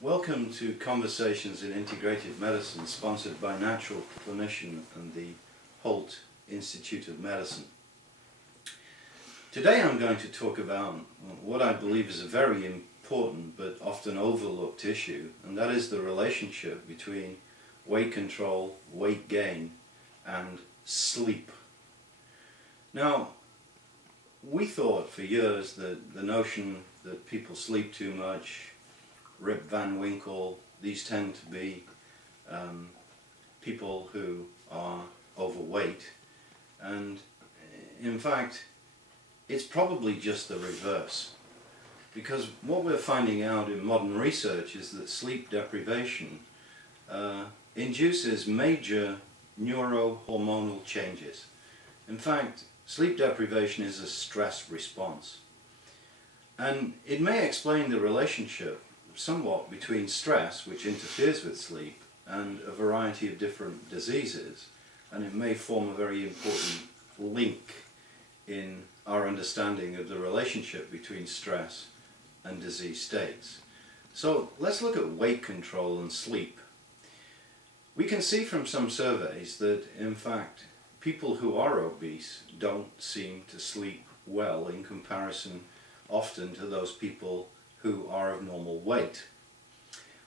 Welcome to Conversations in Integrative Medicine, sponsored by Natural Clinician and the Holt Institute of Medicine. Today I'm going to talk about what I believe is a very important but often overlooked issue, and that is the relationship between weight control, weight gain, and sleep. Now, we thought for years that the notion that people sleep too much, Rip Van Winkle, these tend to be people who are overweight, and in fact it's probably just the reverse, because what we're finding out in modern research is that sleep deprivation induces major neurohormonal changes. In fact, sleep deprivation is a stress response, and it may explain the relationship somewhat between stress, which interferes with sleep, and a variety of different diseases, and it may form a very important link in our understanding of the relationship between stress and disease states. So let's look at weight control and sleep. We can see from some surveys that in fact people who are obese don't seem to sleep well in comparison often to those people who are of normal weight.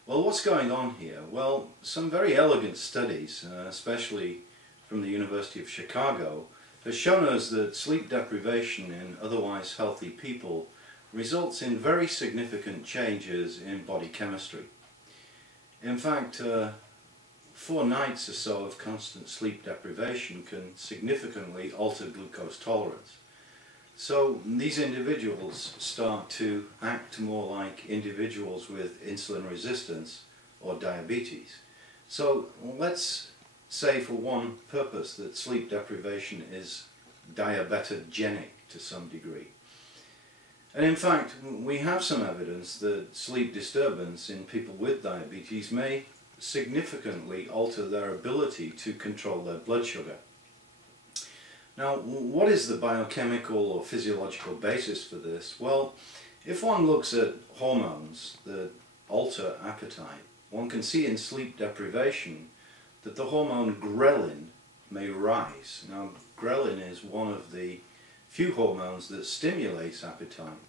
Well, what's going on here? Well, some very elegant studies, especially from the University of Chicago, have shown us that sleep deprivation in otherwise healthy people results in very significant changes in body chemistry. In fact, 4 nights or so of constant sleep deprivation can significantly alter glucose tolerance. So these individuals start to act more like individuals with insulin resistance or diabetes. So let's say for one purpose that sleep deprivation is diabetogenic to some degree. And in fact, we have some evidence that sleep disturbance in people with diabetes may significantly alter their ability to control their blood sugar. Now, what is the biochemical or physiological basis for this? Well, if one looks at hormones that alter appetite, one can see in sleep deprivation that the hormone ghrelin may rise. Now, ghrelin is one of the few hormones that stimulates appetite.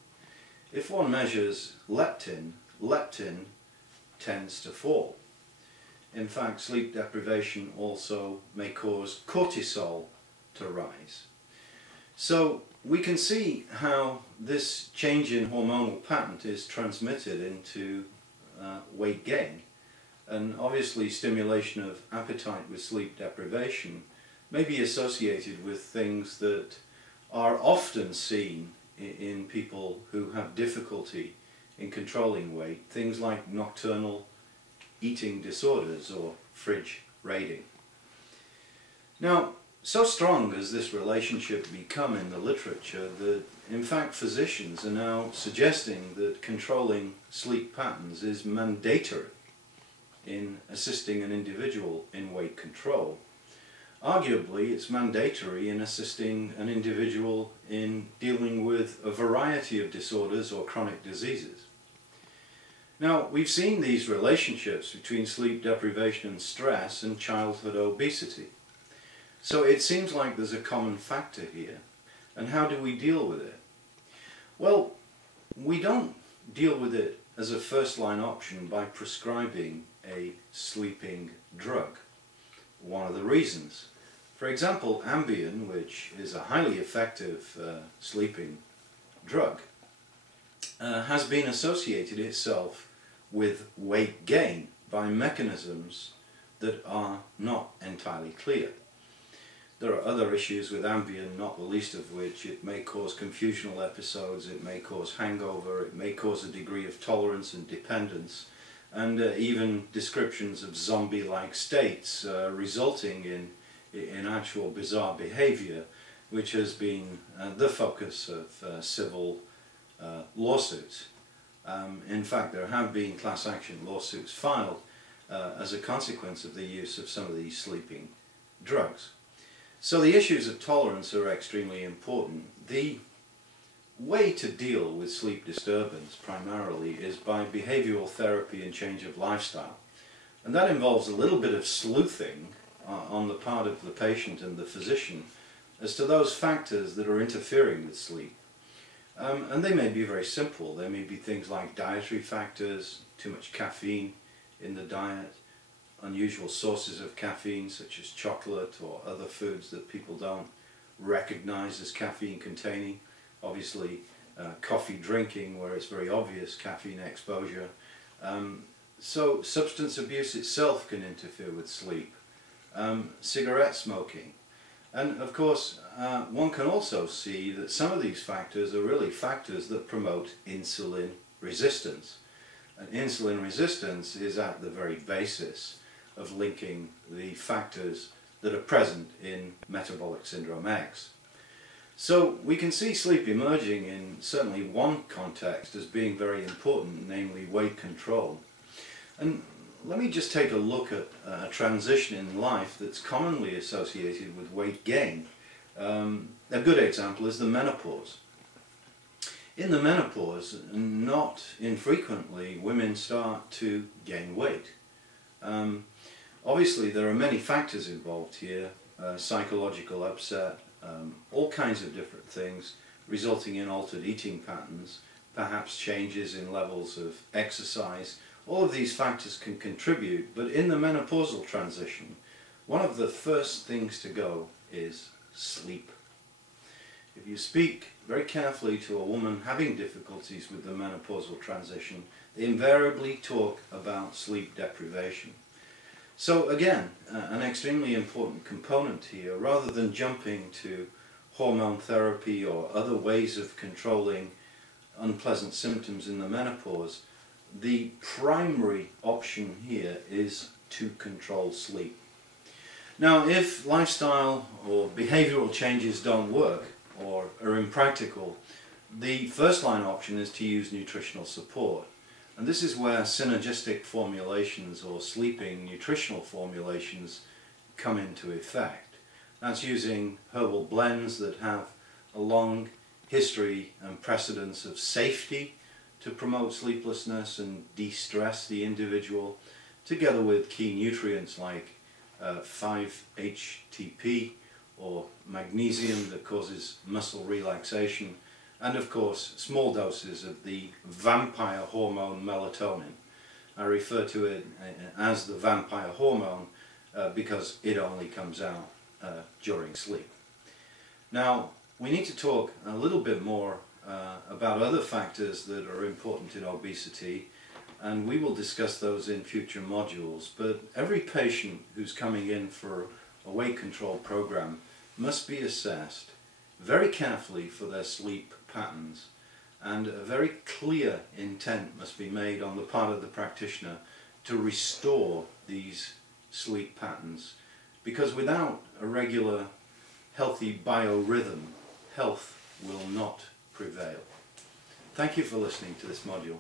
If one measures leptin, leptin tends to fall. In fact, sleep deprivation also may cause cortisol to rise. So we can see how this change in hormonal pattern is transmitted into weight gain, and obviously stimulation of appetite with sleep deprivation may be associated with things that are often seen in people who have difficulty in controlling weight, things like nocturnal eating disorders or fridge raiding. Now, so strong has this relationship become in the literature that in fact physicians are now suggesting that controlling sleep patterns is mandatory in assisting an individual in weight control. Arguably, it's mandatory in assisting an individual in dealing with a variety of disorders or chronic diseases. Now, we've seen these relationships between sleep deprivation and stress and childhood obesity. So it seems like there's a common factor here. And how do we deal with it? Well, we don't deal with it as a first-line option by prescribing a sleeping drug. One of the reasons. For example, Ambien, which is a highly effective sleeping drug, has been associated itself with weight gain by mechanisms that are not entirely clear. There are other issues with Ambien, not the least of which it may cause confusional episodes, it may cause hangover, it may cause a degree of tolerance and dependence, and even descriptions of zombie-like states resulting in actual bizarre behavior, which has been the focus of civil lawsuits. In fact, there have been class action lawsuits filed as a consequence of the use of some of these sleeping drugs. So the issues of tolerance are extremely important. The way to deal with sleep disturbance primarily is by behavioral therapy and change of lifestyle. And that involves a little bit of sleuthing on the part of the patient and the physician as to those factors that are interfering with sleep. And they may be very simple. They may be things like dietary factors, too much caffeine in the diet, unusual sources of caffeine such as chocolate or other foods that people don't recognize as caffeine containing. Obviously coffee drinking where it's very obvious caffeine exposure. So substance abuse itself can interfere with sleep. Cigarette smoking. And of course one can also see that some of these factors are really factors that promote insulin resistance. And insulin resistance is at the very basis of linking the factors that are present in metabolic syndrome X. So we can see sleep emerging in certainly one context as being very important, namely weight control. And let me just take a look at a transition in life that's commonly associated with weight gain. A good example is the menopause. In the menopause, not infrequently, women start to gain weight. Obviously there are many factors involved here, psychological upset, all kinds of different things resulting in altered eating patterns, perhaps changes in levels of exercise. All of these factors can contribute, but in the menopausal transition, one of the first things to go is sleep. If you speak very carefully to a woman having difficulties with the menopausal transition, they invariably talk about sleep deprivation. So again, an extremely important component here, rather than jumping to hormone therapy or other ways of controlling unpleasant symptoms in the menopause, the primary option here is to control sleep. Now, if lifestyle or behavioral changes don't work or are impractical, the first line option is to use nutritional support. And this is where synergistic formulations or sleeping nutritional formulations come into effect. That's using herbal blends that have a long history and precedence of safety to promote sleeplessness and de-stress the individual, together with key nutrients like 5-HTP or magnesium that causes muscle relaxation, and of course small doses of the vampire hormone melatonin. I refer to it as the vampire hormone because it only comes out during sleep. Now we need to talk a little bit more about other factors that are important in obesity, and we will discuss those in future modules. But every patient who's coming in for a weight control program must be assessed very carefully for their sleep patterns, and a very clear intent must be made on the part of the practitioner to restore these sleep patterns, because without a regular healthy biorhythm, health will not prevail. Thank you for listening to this module.